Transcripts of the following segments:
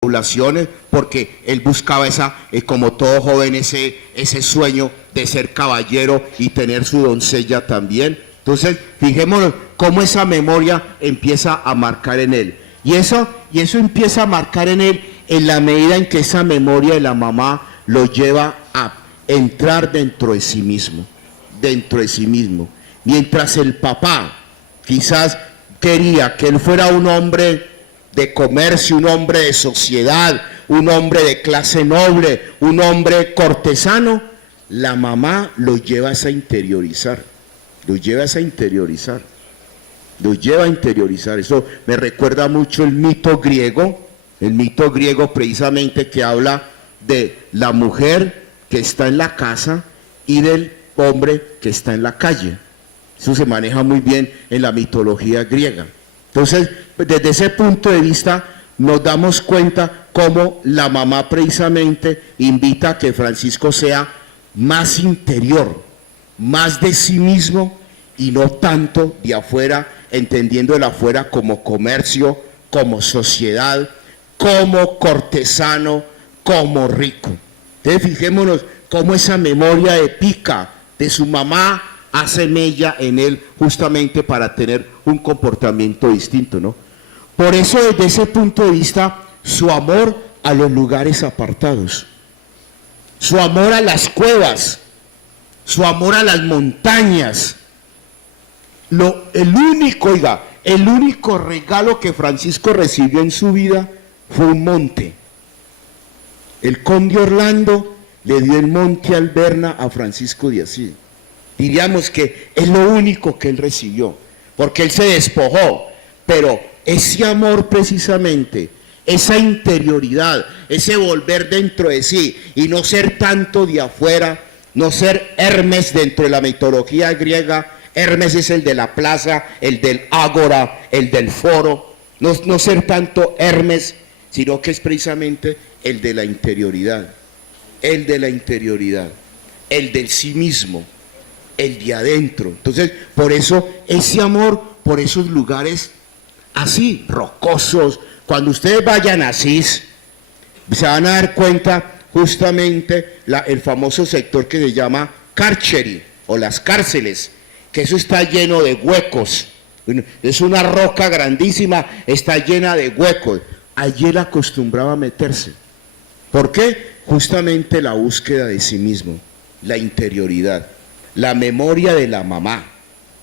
poblaciones, porque él buscaba como todo joven, ese sueño de ser caballero y tener su doncella también. Entonces, fijémonos cómo esa memoria empieza a marcar en él. Y eso empieza a marcar en él en la medida en que esa memoria de la mamá lo lleva a entrar dentro de sí mismo. Mientras el papá quizás quería que él fuera un hombre de comercio, un hombre de sociedad, un hombre de clase noble, un hombre cortesano, la mamá lo lleva a interiorizar. Eso me recuerda mucho el mito griego precisamente, que habla de la mujer que está en la casa y del hombre que está en la calle. Eso se maneja muy bien en la mitología griega. Entonces, desde ese punto de vista, nos damos cuenta cómo la mamá precisamente invita a que Francisco sea más interior, más de sí mismo y no tanto de afuera, entendiendo el afuera como comercio, como sociedad, como cortesano, como rico. Entonces, fijémonos cómo esa memoria épica de su mamá hace mella en él justamente para tener un comportamiento distinto, ¿no? Por eso, desde ese punto de vista, su amor a los lugares apartados, su amor a las cuevas, su amor a las montañas, el único regalo que Francisco recibió en su vida fue un monte. El conde Orlando le dio el monte Alberna a Francisco de Asís. Diríamos que es lo único que él recibió, porque él se despojó, pero ese amor precisamente, esa interioridad, ese volver dentro de sí y no ser tanto de afuera, no ser Hermes dentro de la mitología griega. Hermes es el de la plaza, el del ágora, el del foro, no ser tanto Hermes, sino que es precisamente el de la interioridad, el del sí mismo, el de adentro. Entonces, por eso ese amor por esos lugares así, rocosos. Cuando ustedes vayan a Asís, se van a dar cuenta justamente el famoso sector que se llama Carceri, o las cárceles, que eso está lleno de huecos. Es una roca grandísima, está llena de huecos. Allí él acostumbraba a meterse. ¿Por qué? Justamente la búsqueda de sí mismo, la interioridad, la memoria de la mamá,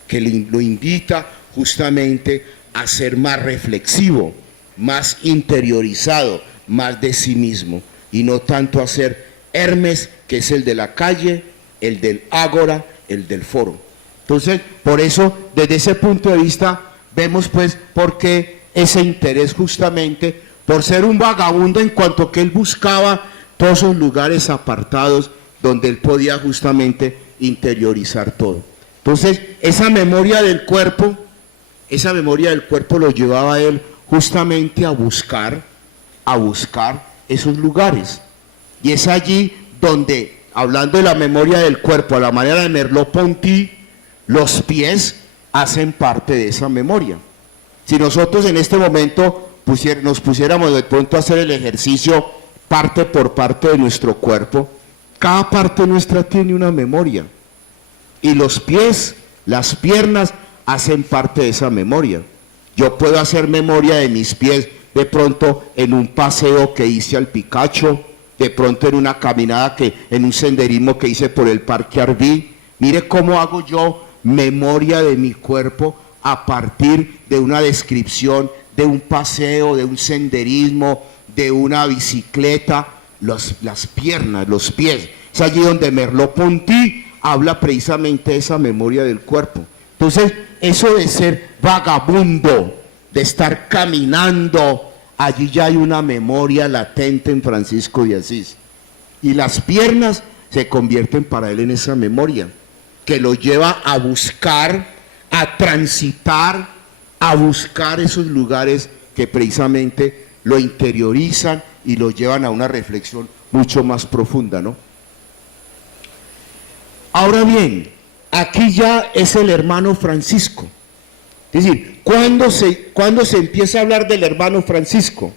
que lo invita justamente a ser más reflexivo, más interiorizado, más de sí mismo, y no tanto a ser Hermes, que es el de la calle, el del ágora, el del foro. Entonces, por eso, desde ese punto de vista, vemos pues por qué ese interés justamente por ser un vagabundo, en cuanto que él buscaba todos esos lugares apartados donde él podía justamente interiorizar todo. Entonces, esa memoria del cuerpo lo llevaba a él justamente a buscar esos lugares. Y es allí donde, hablando de la memoria del cuerpo, a la manera de Merleau-Ponty, los pies hacen parte de esa memoria. Si nosotros en este momento nos pusiéramos de pronto a hacer el ejercicio parte por parte de nuestro cuerpo, cada parte nuestra tiene una memoria. Y los pies, las piernas, hacen parte de esa memoria. Yo puedo hacer memoria de mis pies de pronto en un paseo que hice al Picacho, de pronto en una caminada, en un senderismo que hice por el Parque Arví. Mire cómo hago yo memoria de mi cuerpo a partir de una descripción de un paseo, de un senderismo, de una bicicleta. Las piernas, los pies. Es allí donde Merleau-Ponty habla precisamente de esa memoria del cuerpo. Entonces, eso de ser vagabundo, de estar caminando, allí ya hay una memoria latente en Francisco de Asís. Y las piernas se convierten para él en esa memoria, que lo lleva a buscar, a transitar, a buscar esos lugares que precisamente lo interiorizan y lo llevan a una reflexión mucho más profunda, ¿no? Ahora bien, aquí ya es el hermano Francisco. Es decir, ¿cuándo se empieza a hablar del hermano Francisco?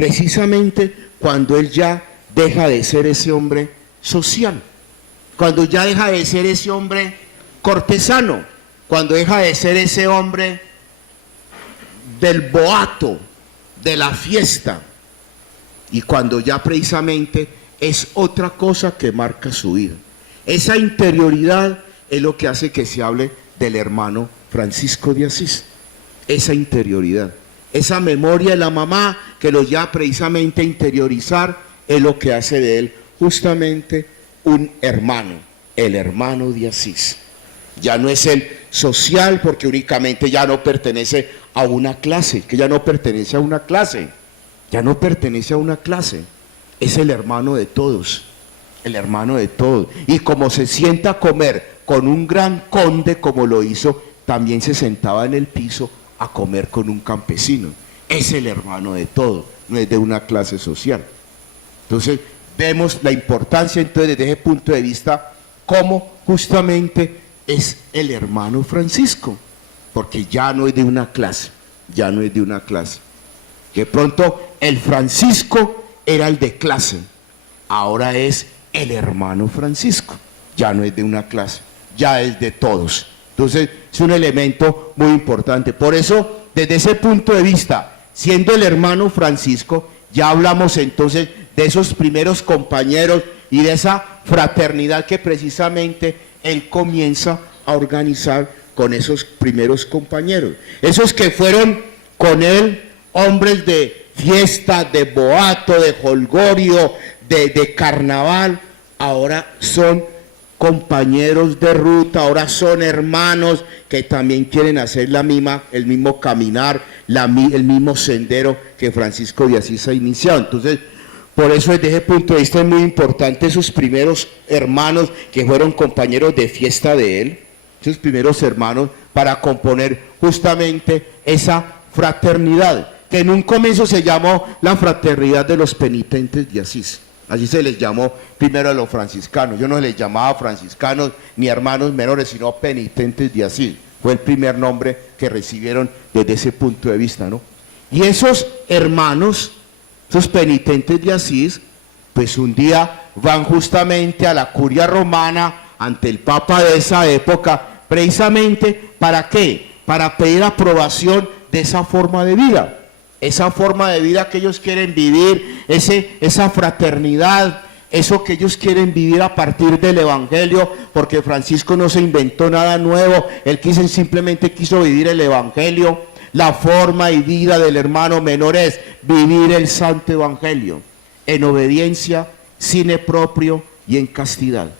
precisamente cuando él ya deja de ser ese hombre social, cuando ya deja de ser ese hombre cortesano, cuando deja de ser ese hombre del boato, de la fiesta, y cuando ya precisamente es otra cosa que marca su vida. Esa interioridad es lo que hace que se hable del hermano Francisco de Asís, esa interioridad, esa memoria de la mamá que lo lleva precisamente a interiorizar, es lo que hace de él justamente un hermano, el hermano de Asís. Ya no es el social, porque únicamente ya no pertenece a una clase, que ya no pertenece a una clase, ya no pertenece a una clase, es el hermano de todos, el hermano de todos. Y como se sienta a comer con un gran conde como lo hizo, también se sentaba en el piso a comer con un campesino. Es el hermano de todos, no es de una clase social. Entonces vemos la importancia entonces desde ese punto de vista, cómo justamente es el hermano Francisco, porque ya no es de una clase, ya no es de una clase. De pronto el Francisco era el de clase, ahora es el hermano Francisco, ya no es de una clase, ya es de todos. Entonces es un elemento muy importante. Por eso, desde ese punto de vista, siendo el hermano Francisco, ya hablamos entonces de esos primeros compañeros y de esa fraternidad que precisamente él comienza a organizar con esos primeros compañeros. Esos que fueron con él hombres de fiesta, de boato, de jolgorio, de carnaval, ahora son compañeros de ruta, ahora son hermanos que también quieren hacer el mismo caminar, el mismo sendero que Francisco de Asís ha iniciado. Entonces, por eso desde ese punto de vista es muy importante esos primeros hermanos que fueron compañeros de fiesta de él, esos primeros hermanos, para componer justamente esa fraternidad, que en un comienzo se llamó la fraternidad de los penitentes de Asís. Así se les llamó primero a los franciscanos. Yo no les llamaba franciscanos ni hermanos menores, sino penitentes de Asís. Fue el primer nombre que recibieron desde ese punto de vista, ¿no? Y esos hermanos, esos penitentes de Asís, pues un día van justamente a la curia romana ante el papa de esa época, precisamente ¿para qué? Para pedir aprobación de esa forma de vida. Esa forma de vida que ellos quieren vivir, esa fraternidad, eso que ellos quieren vivir a partir del Evangelio, porque Francisco no se inventó nada nuevo, él simplemente quiso vivir el Evangelio. La forma y vida del hermano menor es vivir el Santo Evangelio, en obediencia, cine propio y en castidad.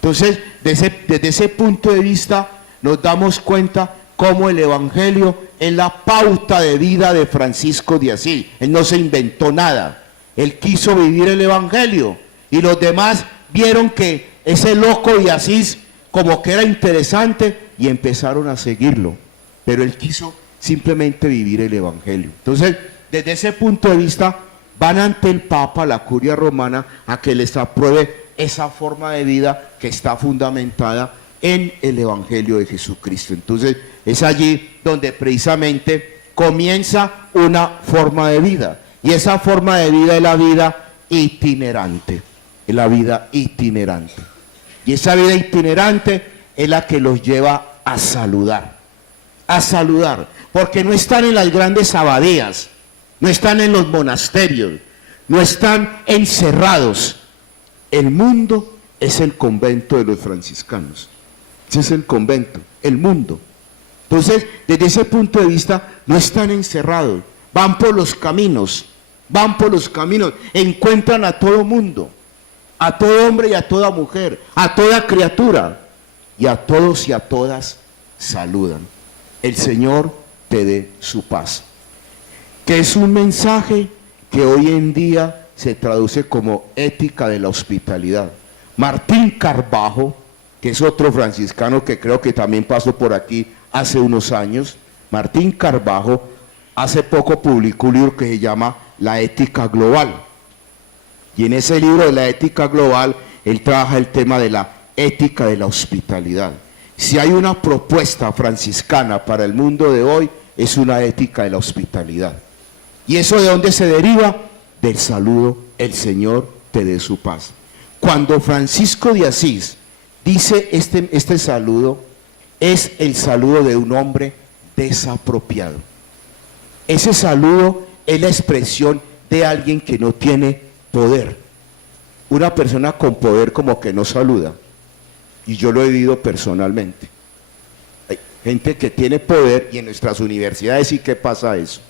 Entonces, desde ese punto de vista, nos damos cuenta cómo el Evangelio es la pauta de vida de Francisco de Asís. Él no se inventó nada, él quiso vivir el Evangelio, y los demás vieron que ese loco de Asís como que era interesante y empezaron a seguirlo, pero él quiso simplemente vivir el Evangelio. Entonces, desde ese punto de vista, van ante el Papa, la curia romana, a que les apruebe esa forma de vida que está fundamentada en el Evangelio de Jesucristo. Entonces es allí donde precisamente comienza una forma de vida, y esa forma de vida es la vida itinerante, es la vida itinerante, y esa vida itinerante es la que los lleva a saludar, porque no están en las grandes abadías, no están en los monasterios, no están encerrados. El mundo es el convento de los franciscanos. Ese es el convento, el mundo. Entonces, desde ese punto de vista, no están encerrados, van por los caminos, encuentran a todo mundo, a todo hombre y a toda mujer, a toda criatura, y a todos y a todas saludan. El Señor te dé su paz. Que es un mensaje que hoy en día se traduce como ética de la hospitalidad. Martín Carvajo, que es otro franciscano que creo que también pasó por aquí hace unos años, Martín Carvajo, hace poco publicó un libro que se llama La Ética Global. Y en ese libro de la Ética Global, él trabaja el tema de la ética de la hospitalidad. Si hay una propuesta franciscana para el mundo de hoy, es una ética de la hospitalidad. ¿Y eso de dónde se deriva? Del saludo, el Señor te dé su paz. Cuando Francisco de Asís dice este saludo, es el saludo de un hombre desapropiado. Ese saludo es la expresión de alguien que no tiene poder. Una persona con poder como que no saluda. Y yo lo he vivido personalmente. Hay gente que tiene poder y en nuestras universidades sí que pasa eso.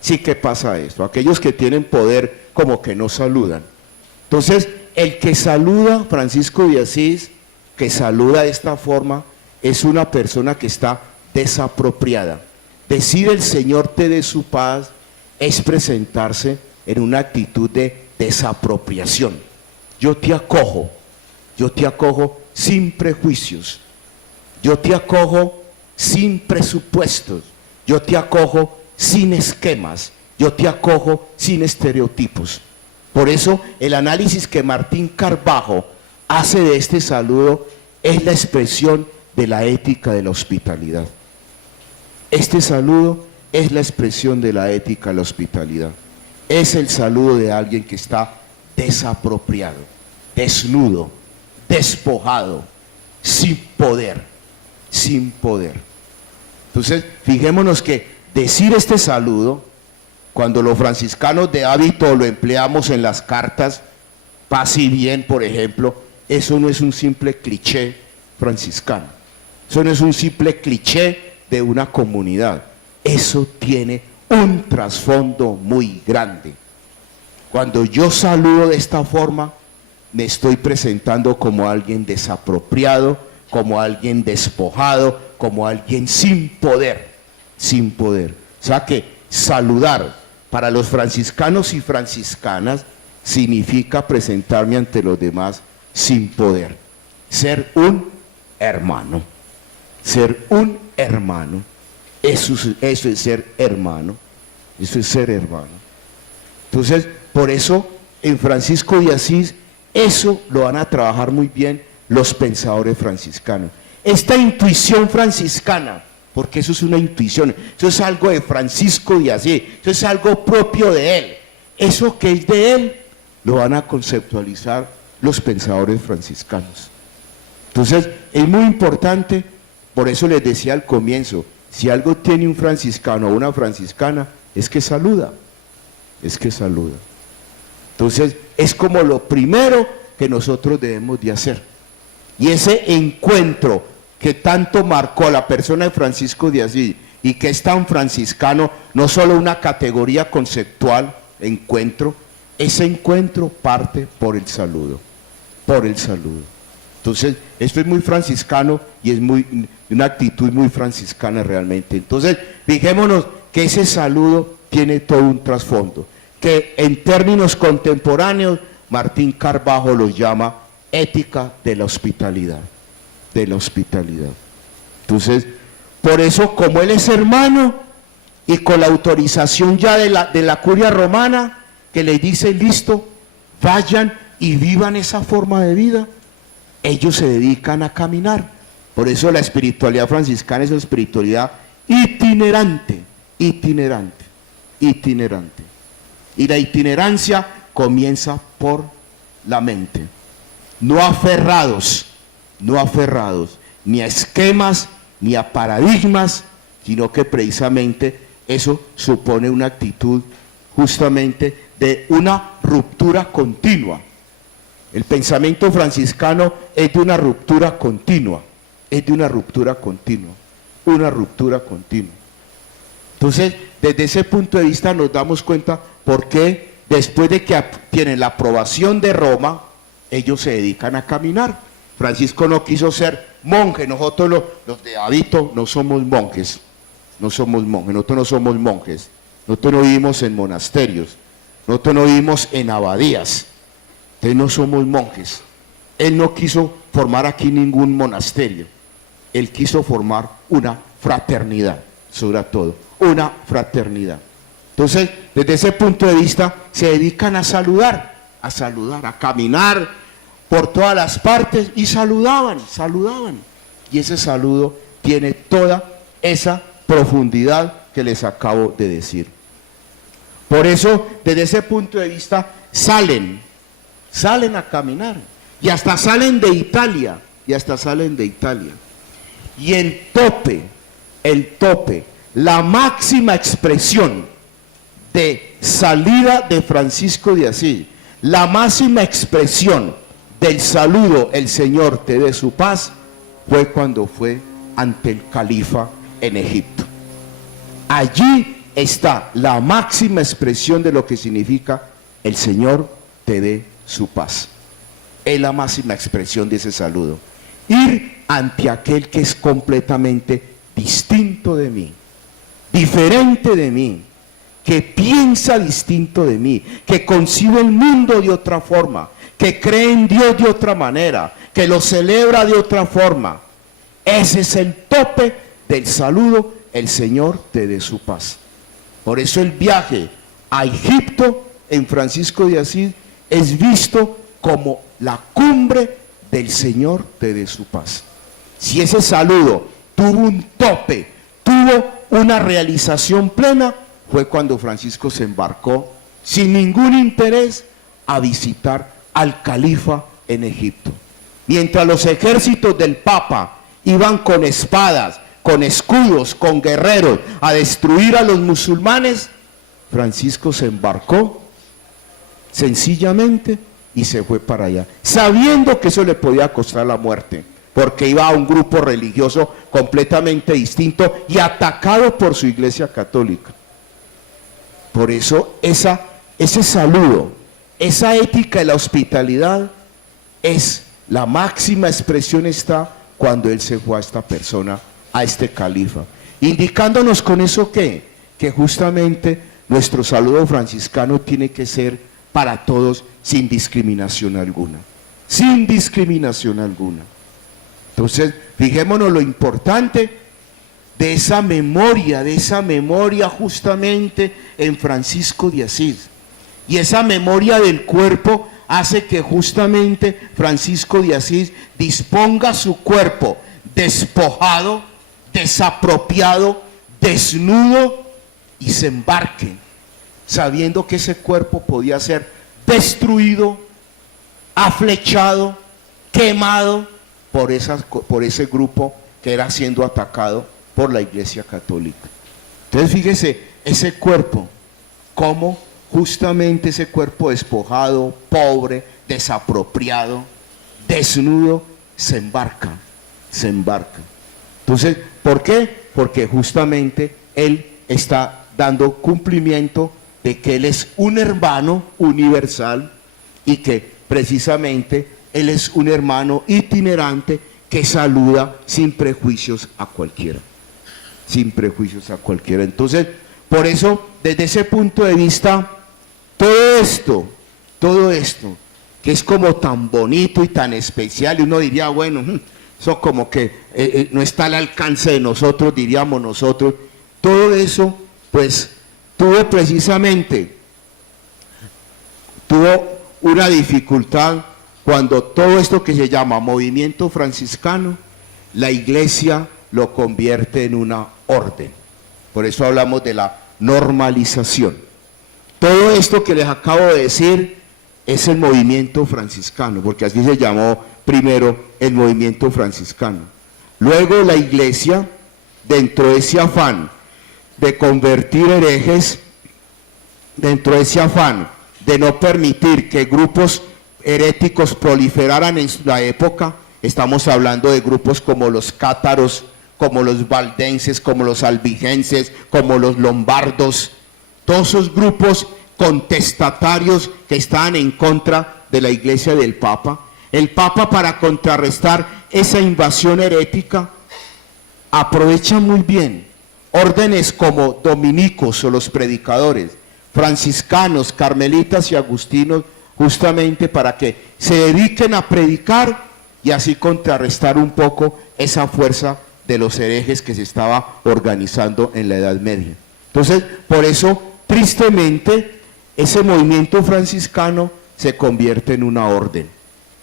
Sí que pasa esto. Aquellos que tienen poder como que no saludan. Entonces, el que saluda, Francisco de Asís, que saluda de esta forma, es una persona que está desapropiada. Decir el Señor te dé su paz es presentarse en una actitud de desapropiación. Yo te acojo sin prejuicios, yo te acojo sin presupuestos, yo te acojo sin esquemas, yo te acojo sin estereotipos. Por eso el análisis que Martín Carbajo hace de este saludo es la expresión de la ética de la hospitalidad. Este saludo es la expresión de la ética de la hospitalidad. Es el saludo de alguien que está desapropiado, desnudo, despojado, sin poder, sin poder. Entonces, fijémonos que decir este saludo, cuando los franciscanos de hábito lo empleamos en las cartas, paz y bien, por ejemplo, eso no es un simple cliché franciscano. Eso no es un simple cliché de una comunidad. Eso tiene un trasfondo muy grande. Cuando yo saludo de esta forma, me estoy presentando como alguien desapropiado, como alguien despojado, como alguien sin poder, sin poder. O sea que saludar para los franciscanos y franciscanas significa presentarme ante los demás sin poder. Ser un hermano. Ser un hermano. Eso es ser hermano. Eso es ser hermano. Entonces, por eso en Francisco de Asís, eso lo van a trabajar muy bien los pensadores franciscanos. Esta intuición franciscana, porque eso es una intuición, eso es algo de Francisco de Asís, eso es algo propio de él. Eso que es de él, lo van a conceptualizar los pensadores franciscanos. Entonces, es muy importante, por eso les decía al comienzo, si algo tiene un franciscano o una franciscana, es que saluda, es que saluda. Entonces, es como lo primero que nosotros debemos de hacer. Y ese encuentro que tanto marcó la persona de Francisco de Asís y que es tan franciscano, no solo una categoría conceptual, encuentro, ese encuentro parte por el saludo, por el saludo. Entonces, esto es muy franciscano y es una actitud muy franciscana realmente. Entonces, fijémonos que ese saludo tiene todo un trasfondo, que en términos contemporáneos, Martín Carbajo los llama ética de la hospitalidad, de la hospitalidad. Entonces, por eso, como él es hermano, y con la autorización ya de la curia romana, que les dice, listo, vayan y vivan esa forma de vida, ellos se dedican a caminar. Por eso la espiritualidad franciscana es una espiritualidad itinerante, itinerante, itinerante. Y la itinerancia comienza por la mente. No aferrados ni a esquemas, ni a paradigmas, sino que precisamente eso supone una actitud justamente de una ruptura continua. El pensamiento franciscano es de una ruptura continua, es de una ruptura continua, una ruptura continua. Entonces, desde ese punto de vista nos damos cuenta por qué después de que tienen la aprobación de Roma, ellos se dedican a caminar. Francisco no quiso ser monje, nosotros los de hábito no somos monjes, nosotros no somos monjes, nosotros no vivimos en monasterios, nosotros no vivimos en abadías, entonces no somos monjes. Él no quiso formar aquí ningún monasterio, él quiso formar una fraternidad, sobre todo, una fraternidad. Entonces, desde ese punto de vista, se dedican a saludar, a caminar por todas las partes y saludaban. Y ese saludo tiene toda esa profundidad que les acabo de decir. Por eso, desde ese punto de vista, salen a caminar. Y hasta salen de Italia. Y el tope, la máxima expresión de salida de Francisco de Asís, la máxima expresión del saludo, el Señor te dé su paz, fue cuando fue ante el califa en Egipto. Allí está la máxima expresión de lo que significa el Señor te dé su paz. Es la máxima expresión de ese saludo. Ir ante aquel que es completamente distinto de mí, diferente de mí, que piensa distinto de mí, que concibe el mundo de otra forma, que cree en Dios de otra manera, que lo celebra de otra forma. Ese es el tope del saludo, el Señor te dé su paz. Por eso el viaje a Egipto en Francisco de Asís es visto como la cumbre del Señor te dé su paz. Si ese saludo tuvo un tope, tuvo una realización plena, fue cuando Francisco se embarcó sin ningún interés a visitar al califa en Egipto. Mientras los ejércitos del Papa iban con espadas, con escudos, con guerreros a destruir a los musulmanes, Francisco se embarcó sencillamente y se fue para allá, sabiendo que eso le podía costar la muerte, porque iba a un grupo religioso completamente distinto y atacado por su iglesia católica. Por eso ese saludo, esa ética de la hospitalidad es la máxima expresión, está cuando él se fue a esta persona, a este califa, indicándonos con eso que justamente nuestro saludo franciscano tiene que ser para todos sin discriminación alguna, sin discriminación alguna. Entonces, fijémonos lo importante de esa memoria justamente en Francisco de Asís. Y esa memoria del cuerpo hace que justamente Francisco de Asís disponga su cuerpo despojado, desapropiado, desnudo, y se embarque, sabiendo que ese cuerpo podía ser destruido, aflechado, quemado por ese grupo que era siendo atacado por la Iglesia Católica. Entonces fíjese, ese cuerpo, cómo justamente ese cuerpo despojado, pobre, desapropiado, desnudo, se embarca. Entonces, ¿por qué? Porque justamente él está dando cumplimiento de que él es un hermano universal y que precisamente él es un hermano itinerante que saluda sin prejuicios a cualquiera. Entonces, por eso, desde ese punto de vista, todo esto, que es como tan bonito y tan especial, y uno diría, bueno, eso como que no está al alcance de nosotros, diríamos nosotros, todo eso, pues, tuvo una dificultad cuando todo esto que se llama movimiento franciscano, la Iglesia lo convierte en una orden. Por eso hablamos de la normalización. Todo esto que les acabo de decir es el movimiento franciscano, porque así se llamó primero el movimiento franciscano. Luego la Iglesia, dentro de ese afán de convertir herejes, dentro de ese afán de no permitir que grupos heréticos proliferaran en la época, estamos hablando de grupos como los cátaros, como los valdenses, como los albigenses, como los lombardos, todos esos grupos contestatarios que estaban en contra de la Iglesia del Papa. El Papa, para contrarrestar esa invasión herética, aprovecha muy bien órdenes como dominicos o los predicadores, franciscanos, carmelitas y agustinos, justamente para que se dediquen a predicar y así contrarrestar un poco esa fuerza de los herejes que se estaba organizando en la Edad Media. Entonces, por eso, tristemente, ese movimiento franciscano se convierte en una orden.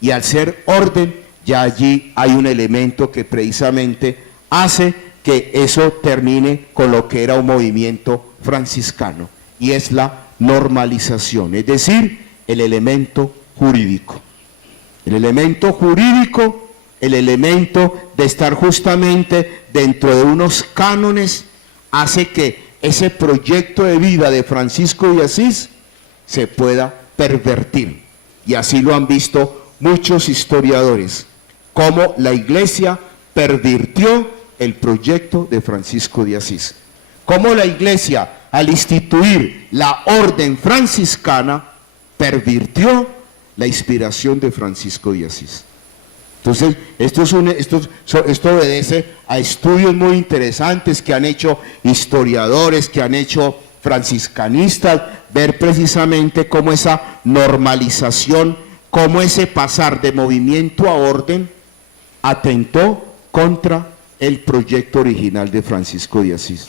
Y al ser orden, ya allí hay un elemento que precisamente hace que eso termine con lo que era un movimiento franciscano, y es la normalización, es decir, el elemento jurídico. El elemento jurídico, el elemento de estar justamente dentro de unos cánones, hace que ese proyecto de vida de Francisco de Asís se pueda pervertir. Y así lo han visto muchos historiadores, cómo la Iglesia pervirtió el proyecto de Francisco de Asís. Cómo la Iglesia, al instituir la orden franciscana, pervirtió la inspiración de Francisco de Asís. Entonces, esto obedece a estudios muy interesantes que han hecho historiadores, que han hecho franciscanistas, ver precisamente cómo esa normalización, cómo ese pasar de movimiento a orden atentó contra el proyecto original de Francisco de Asís.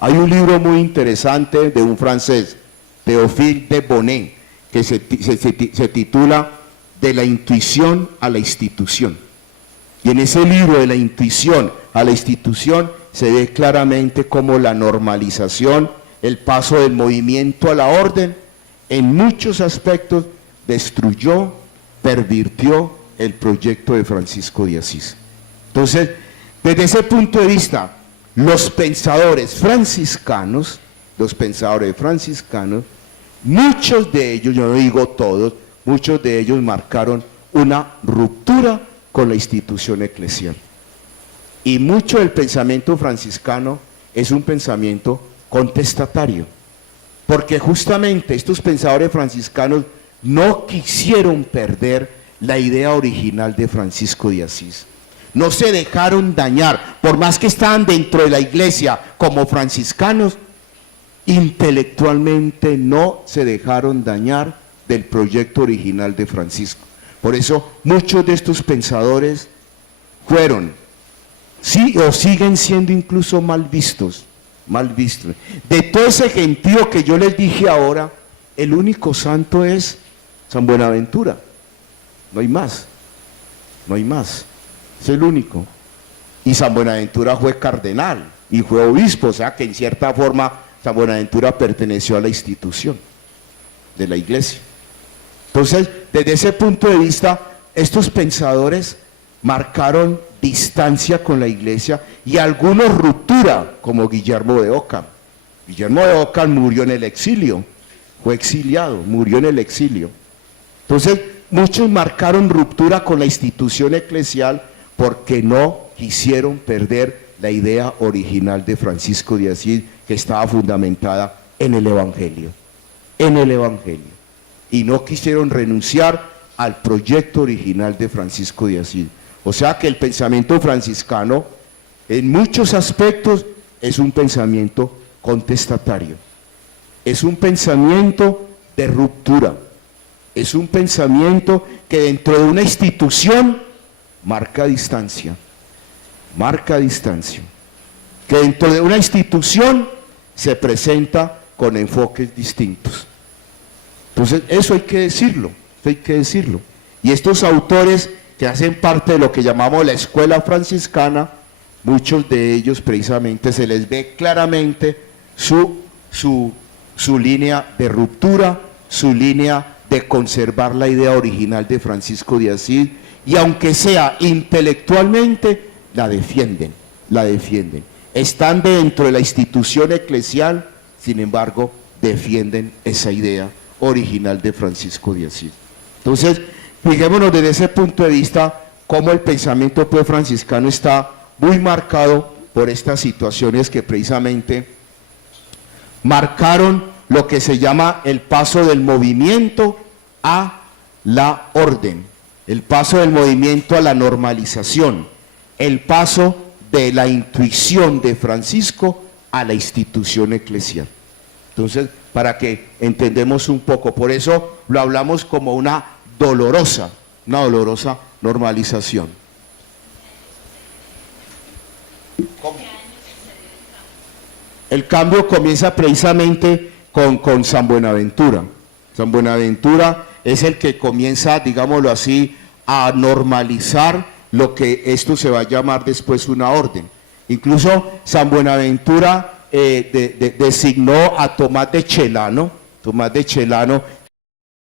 Hay un libro muy interesante de un francés, Théophile de Bonnet, que se titula De la intuición a la institución. Y en ese libro de la intuición a la institución se ve claramente cómo la normalización, el paso del movimiento a la orden, en muchos aspectos destruyó, pervirtió el proyecto de Francisco de Asís. Entonces, desde ese punto de vista, los pensadores franciscanos, muchos de ellos, yo no digo todos, muchos de ellos marcaron una ruptura con la institución eclesial. Y mucho del pensamiento franciscano es un pensamiento contestatario, porque justamente estos pensadores franciscanos no quisieron perder la idea original de Francisco de Asís. No se dejaron dañar, por más que estaban dentro de la iglesia como franciscanos, intelectualmente no se dejaron dañar del proyecto original de Francisco. Por eso muchos de estos pensadores fueron, sí, o siguen siendo incluso mal vistos. De todo ese gentío que yo les dije ahora, el único santo es San Buenaventura. No hay más, es el único. Y San Buenaventura fue cardenal y fue obispo, o sea que en cierta forma San Buenaventura perteneció a la institución de la iglesia. Entonces, desde ese punto de vista, estos pensadores marcaron distancia con la iglesia y algunos ruptura, como Guillermo de Ockham. Guillermo de Ockham murió en el exilio, fue exiliado, murió en el exilio. Entonces, muchos marcaron ruptura con la institución eclesial porque no quisieron perder la idea original de Francisco de Asís, que estaba fundamentada en el Evangelio. Y no quisieron renunciar al proyecto original de Francisco de Asís. O sea que el pensamiento franciscano, en muchos aspectos, es un pensamiento contestatario. Es un pensamiento de ruptura. Es un pensamiento que dentro de una institución marca distancia. Que dentro de una institución se presenta con enfoques distintos. Entonces, eso hay que decirlo. Y estos autores que hacen parte de lo que llamamos la escuela franciscana, muchos de ellos precisamente se les ve claramente su línea de ruptura, su línea de conservar la idea original de Francisco de Asís, y aunque sea intelectualmente, la defienden. Están dentro de la institución eclesial, sin embargo, defienden esa idea original de Francisco de Asís. Entonces, fijémonos desde ese punto de vista cómo el pensamiento franciscano está muy marcado por estas situaciones que precisamente marcaron lo que se llama el paso del movimiento a la orden, el paso del movimiento a la normalización, el paso de la intuición de Francisco a la institución eclesial. Entonces, para que entendamos un poco, por eso lo hablamos como una dolorosa normalización. ¿Cómo? El cambio comienza precisamente con San Buenaventura. San Buenaventura es el que comienza, digámoslo así, a normalizar lo que esto se va a llamar después una orden. Incluso San Buenaventura designó a Tomás de Celano. Tomás de Celano,